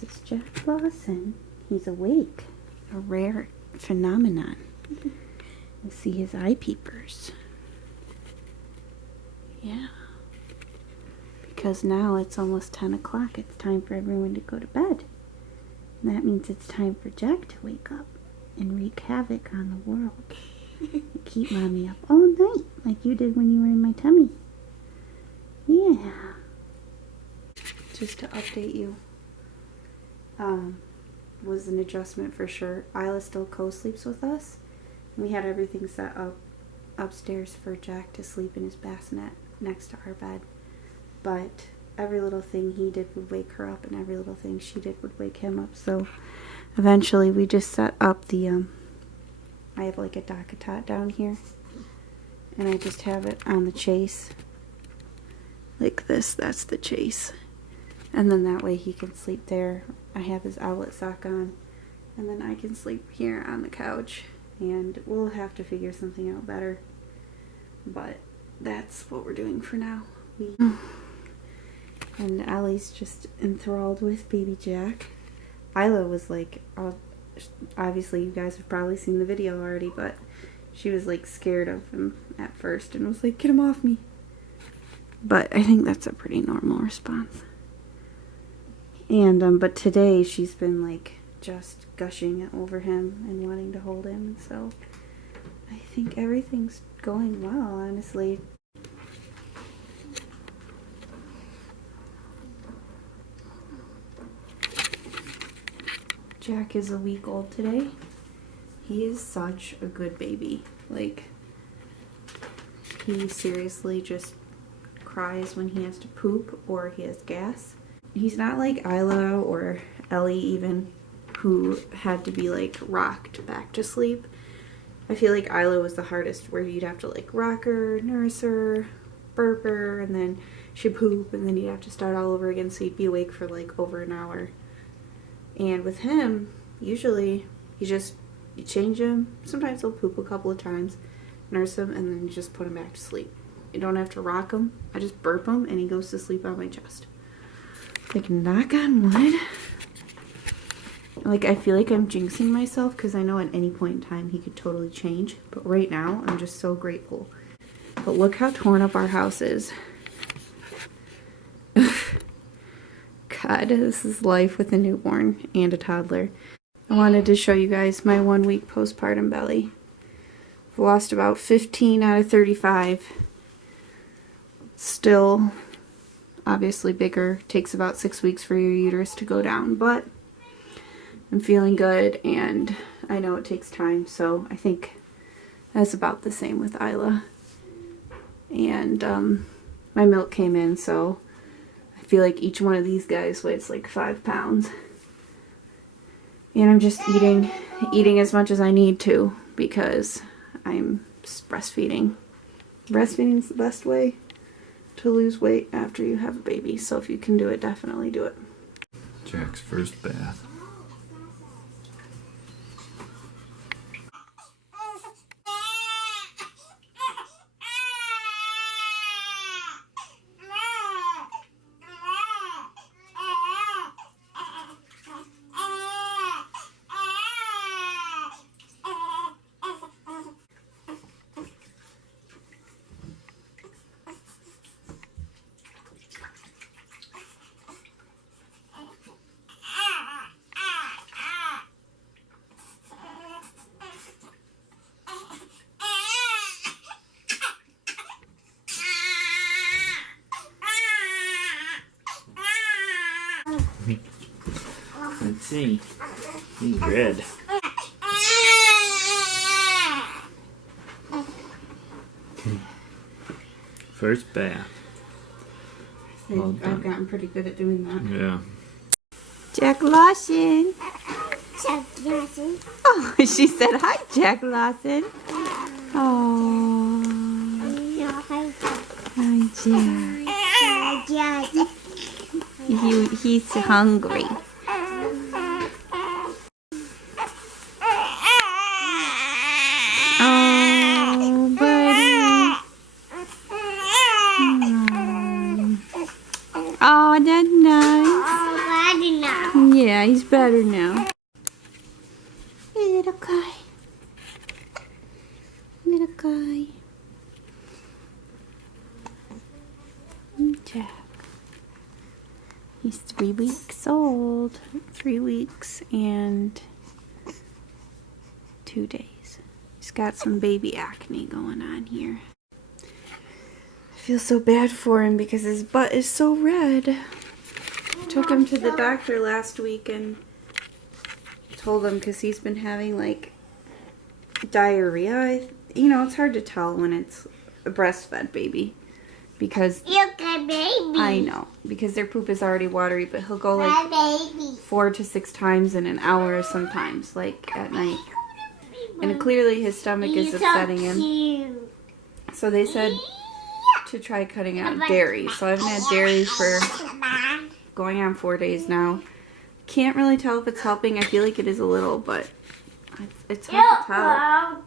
This is Jack Lawson. He's awake. A rare phenomenon. You see his eye peepers. Yeah. Because now it's almost 10 o'clock. It's time for everyone to go to bed. And that means it's time for Jack to wake up and wreak havoc on the world. Keep mommy up all night like you did when you were in my tummy. Yeah. Just to update you, was an adjustment for sure. Isla still co-sleeps with us. We had everything set up upstairs for Jack to sleep in his bassinet next to our bed. But every little thing he did would wake her up, and every little thing she did would wake him up. So eventually we just set up the, I have like a dock-a-tot down here. And I just have it on the chase. Like this, that's the chase. And then that way he can sleep there. I have his outlet sock on. And then I can sleep here on the couch. And we'll have to figure something out better. But that's what we're doing for now. And Allie's just enthralled with baby Jack. Isla was like, obviously you guys have probably seen the video already, but she was like scared of him at first and was like, get him off me. But I think that's a pretty normal response. And, but today she's been like just gushing over him and wanting to hold him. So I think everything's going well, honestly. Jack is a week old today. He is such a good baby. Like, he seriously just cries when he has to poop or he has gas. He's not like Isla or Ellie even, who had to be like rocked back to sleep. I feel like Isla was the hardest, where you'd have to like rock her, nurse her, burp her, and then she'd poop, and then you'd have to start all over again, so you'd be awake for like over an hour. And with him, usually you change him. Sometimes he'll poop a couple of times, nurse him, and then you just put him back to sleep. You don't have to rock him. I just burp him and he goes to sleep on my chest. Like, knock on wood. Like, I feel like I'm jinxing myself because I know at any point in time he could totally change. But right now, I'm just so grateful. But look how torn up our house is. God, this is life with a newborn and a toddler. I wanted to show you guys my 1 week postpartum belly. I've lost about 15 out of 35. Still, obviously bigger. Takes about 6 weeks for your uterus to go down, but I'm feeling good, and I know it takes time, so I think that's about the same with Isla. And my milk came in, so I feel like each one of these guys weighs like 5 pounds. And I'm just eating as much as I need to because I'm breastfeeding. Breastfeeding is the best way to lose weight after you have a baby, so if you can do it, definitely do it. Jack's first bath. Let's see. He's red. First bath. Well, I've gotten pretty good at doing that. Yeah. Jack Lawson. Jack Lawson. Oh, she said hi, Jack Lawson. Oh. Hi, Jack. He's hungry. Oh, buddy. Oh, that's nice. now. Yeah, he's better now. Hey, little guy. Little guy. Jack. He's 3 weeks old. 3 weeks and 2 days. He's got some baby acne going on here. I feel so bad for him because his butt is so red. Took him to the doctor last week and told him because he's been having like diarrhea. You know, it's hard to tell when it's a breastfed baby because Look at baby. I know because their poop is already watery, but he'll go like My baby. 4 to 6 times in an hour sometimes, like at night. And clearly his stomach is upsetting him. Cute. So they said to try cutting out dairy. So I haven't had dairy for going on 4 days now. Can't really tell if it's helping. I feel like it is a little, but it's hard to tell.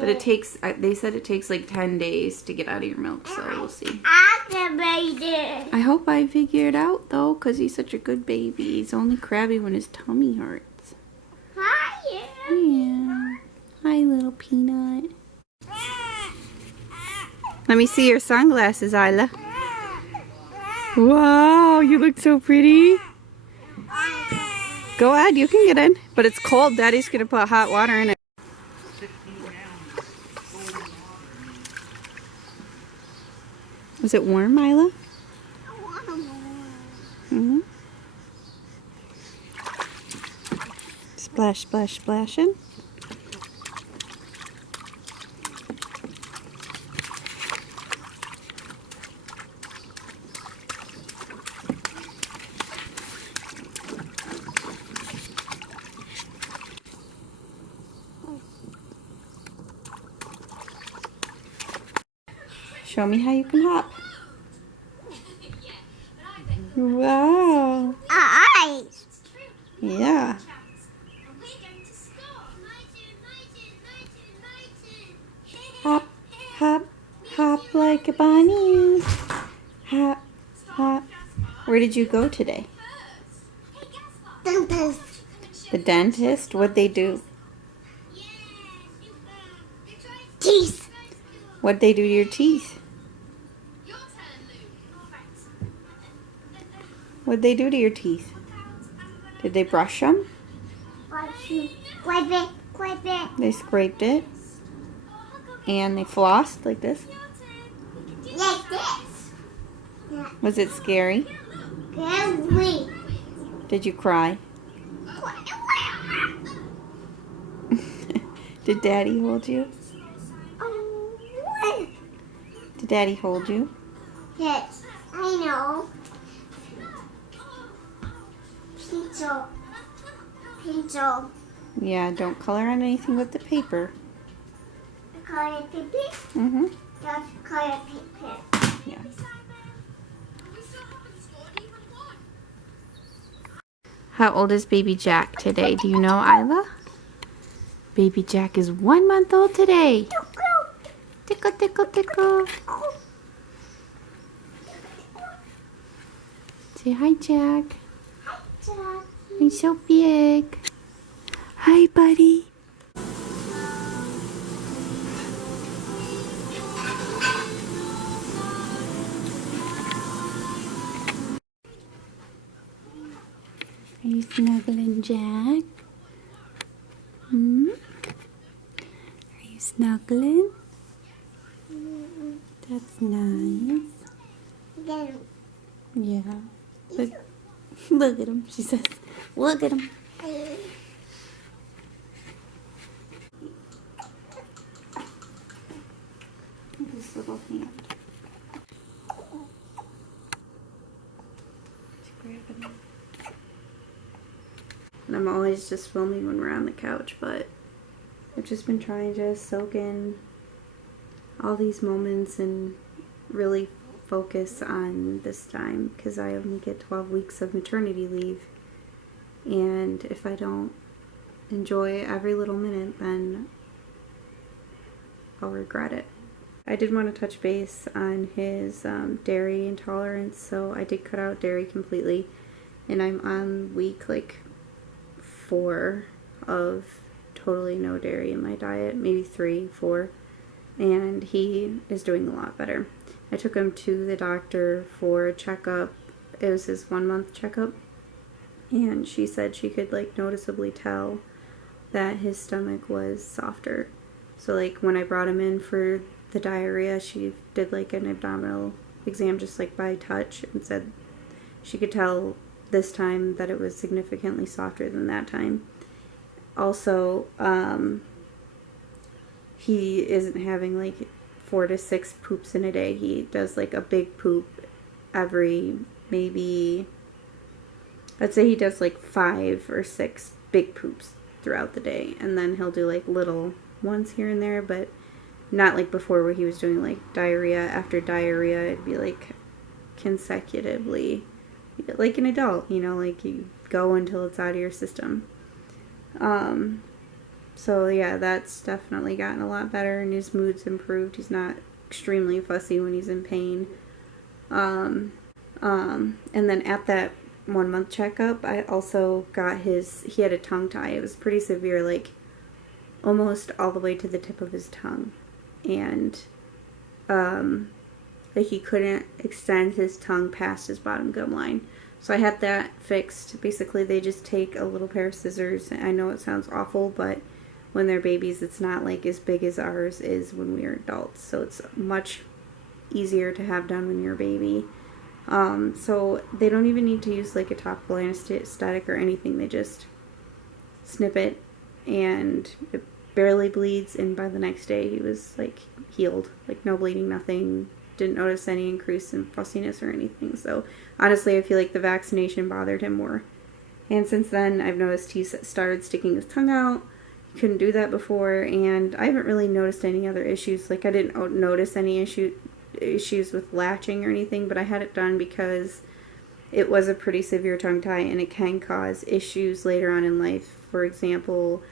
But it takes, they said it takes like 10 days to get out of your milk, so we'll see. I hope I figure it out though, because he's such a good baby. He's only crabby when his tummy hurts. Yeah. Hi, little peanut. Let me see your sunglasses, Isla. Wow, you look so pretty. Go ahead, you can get in. But it's cold. Daddy's going to put hot water in it. Is it warm, Isla? Mm-hmm. Splash, splash, splashing. Show me how you can hop. Wow. Eyes. Yeah. Hop, hop, hop like a bunny. Hop, hop. Where did you go today? Dentist. The dentist? What'd they do? Teeth. What'd they do to your teeth? What'd they do to your teeth? Did they brush them? Wipe it. They scraped it. And they flossed like this. Like this. Was it scary? Scary. Did you cry? Did Daddy hold you? Did Daddy hold you? Yes, I know. Pencil. Yeah, don't color on anything but the paper. Color paper. Mm-hmm. Just color paper. Yeah. How old is baby Jack today? Do you know, Isla? Baby Jack is 1 month old today. Tickle, tickle, tickle. Say hi, Jack. He's so big. Hi, buddy. Are you snuggling, Jack? Hmm? Are you snuggling? That's nice. Yeah. Look at him, she says. Look at him. This little hand. Just grabbing him. And I'm always just filming when we're on the couch, but I've just been trying to soak in all these moments and really focus on this time because I only get 12 weeks of maternity leave, and if I don't enjoy every little minute, then I'll regret it. I did want to touch base on his dairy intolerance, so I did cut out dairy completely, and I'm on week like 4 of totally no dairy in my diet, maybe 3, 4, and he is doing a lot better. I took him to the doctor for a checkup. It was his 1-month checkup, and she said she could like noticeably tell that his stomach was softer. So like when I brought him in for the diarrhea, she did like an abdominal exam just like by touch and said she could tell this time that it was significantly softer than that time. Also, he isn't having like 4 to 6 poops in a day. He does like a big poop every maybe, I'd say he does like 5 or 6 big poops throughout the day, and then he'll do like little ones here and there, but not like before where he was doing like diarrhea after diarrhea. It'd be like consecutively, like an adult, you know, like you go until it's out of your system. So yeah, that's definitely gotten a lot better, and his mood's improved. He's not extremely fussy when he's in pain. And then at that 1-month checkup, I also got he had a tongue tie. It was pretty severe, like almost all the way to the tip of his tongue. And, like he couldn't extend his tongue past his bottom gum line. So I had that fixed. Basically, they just take a little pair of scissors. I know it sounds awful, but when they're babies, it's not like as big as ours is when we are adults. So it's much easier to have done when you're a baby. So they don't even need to use like a topical anesthetic or anything. They just snip it, and it barely bleeds, and by the next day he was like healed, like no bleeding, nothing. Didn't notice any increase in fussiness or anything. So honestly, I feel like the vaccination bothered him more. And since then, I've noticed he started sticking his tongue out. He couldn't do that before, and I haven't really noticed any other issues. Like I didn't notice any issues with latching or anything, but I had it done because it was a pretty severe tongue tie, and it can cause issues later on in life. For example,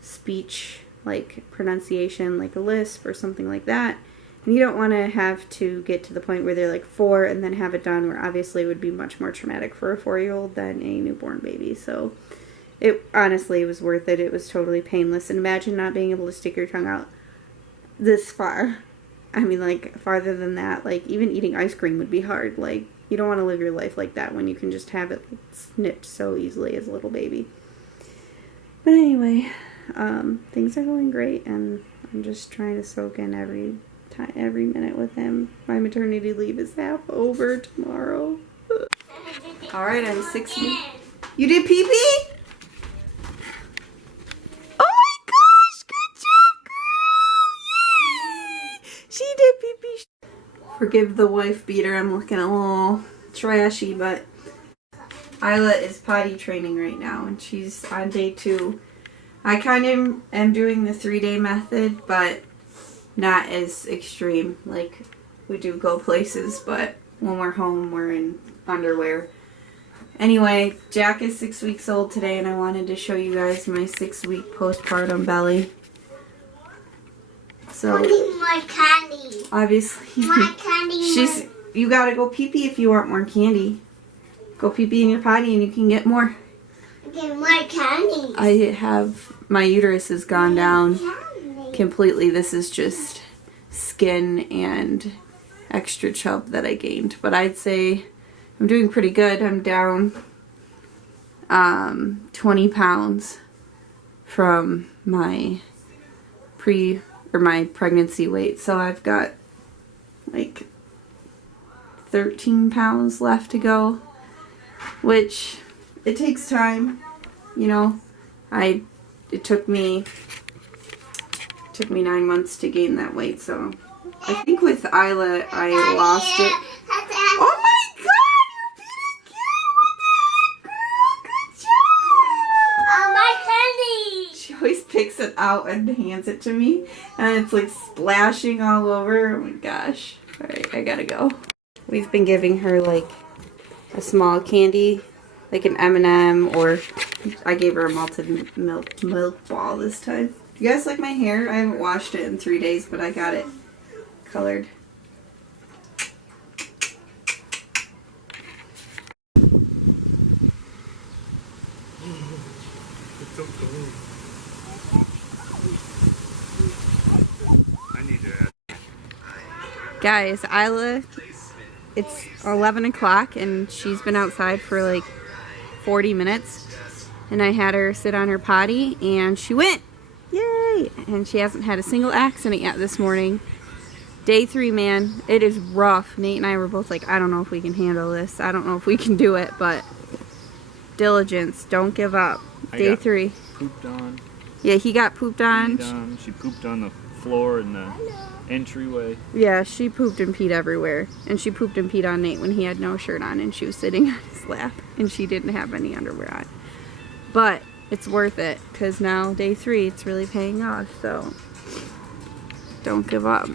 speech, like pronunciation, like a lisp or something like that. And you don't want to have to get to the point where they're like 4 and then have it done, where obviously it would be much more traumatic for a 4-year-old than a newborn baby. So it honestly was worth it. It was totally painless. And imagine not being able to stick your tongue out this far. I mean, like farther than that. Like even eating ice cream would be hard. Like you don't want to live your life like that when you can just have it like, snipped so easily as a little baby. But anyway, things are going great, and I'm just trying to soak in every minute with him. My maternity leave is half over tomorrow. Alright, I'm 6 weeks. You did pee-pee? Oh my gosh, good job, girl! Yay! She did pee-pee. Forgive the wife beater, I'm looking a little trashy, but Isla is potty training right now, and she's on day 2. I kind of am doing the 3-day method, but not as extreme. Like, we do go places, but when we're home, we're in underwear. Anyway, Jack is 6 weeks old today, and I wanted to show you guys my 6-week postpartum belly. So, I need more candy. Obviously, More candy. You gotta go pee-pee if you want more candy. Go pee-pee in your potty and you can get more. Get more candy. My uterus has gone down completely. This is just skin and extra chub that I gained. But I'd say I'm doing pretty good. I'm down 20 pounds from my my pregnancy weight. So I've got like 13 pounds left to go, which it takes time, you know. It took me 9 months to gain that weight, so I think with Isla I lost it. Oh my god, you did it again! What the heck, girl? Good job! Oh, my candy! She always picks it out and hands it to me, and it's like splashing all over. Oh my gosh. Alright, I gotta go. We've been giving her like a small candy, like an M&M, or I gave her a malted milk ball this time. You guys like my hair? I haven't washed it in 3 days, but I got it colored. Guys, Isla, it's 11 o'clock and she's been outside for like 40 minutes. And I had her sit on her potty and she went. Yay! And she hasn't had a single accident yet this morning. Day 3, man. It is rough. Nate and I were both like, I don't know if we can handle this. I don't know if we can do it, but diligence. Don't give up. Day 3. Pooped on. Yeah, he got pooped on. She pooped on the floor in the entryway. Yeah, she pooped and peed everywhere. And she pooped and peed on Nate when he had no shirt on and she was sitting on his lap and she didn't have any underwear on. But it's worth it because now day 3, it's really paying off. So don't give up.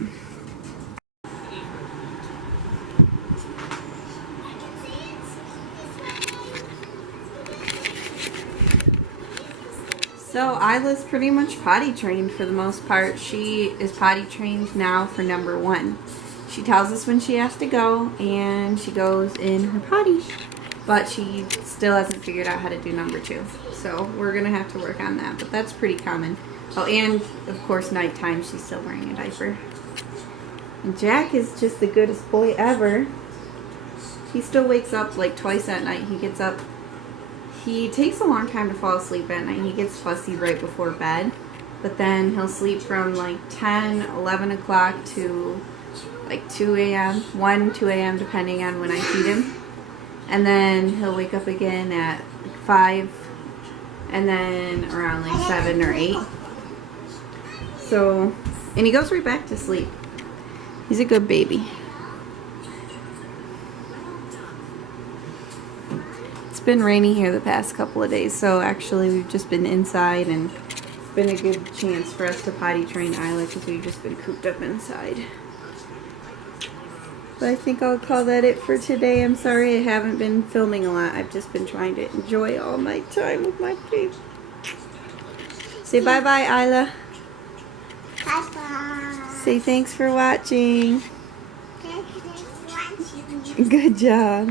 So Isla's pretty much potty trained for the most part. She is potty trained now for number 1. She tells us when she has to go and she goes in her potty. But she still hasn't figured out how to do number 2. So we're going to have to work on that. But that's pretty common. Oh, and of course nighttime she's still wearing a diaper. And Jack is just the goodest boy ever. He still wakes up like twice at night. He gets up. He takes a long time to fall asleep at night. He gets fussy right before bed. But then he'll sleep from like 10, 11 o'clock to like 2 a.m., 1, 2 a.m. depending on when I feed him. And then he'll wake up again at like 5 and then around like 7 or 8. So, and he goes right back to sleep. He's a good baby. It's been rainy here the past couple of days, so actually we've just been inside and it's been a good chance for us to potty train Isla because we've just been cooped up inside. But I think I'll call that it for today. I'm sorry I haven't been filming a lot. I've just been trying to enjoy all my time with my baby. Say bye-bye, Isla. Bye-bye. Say thanks for watching. Thank you for watching. Good job.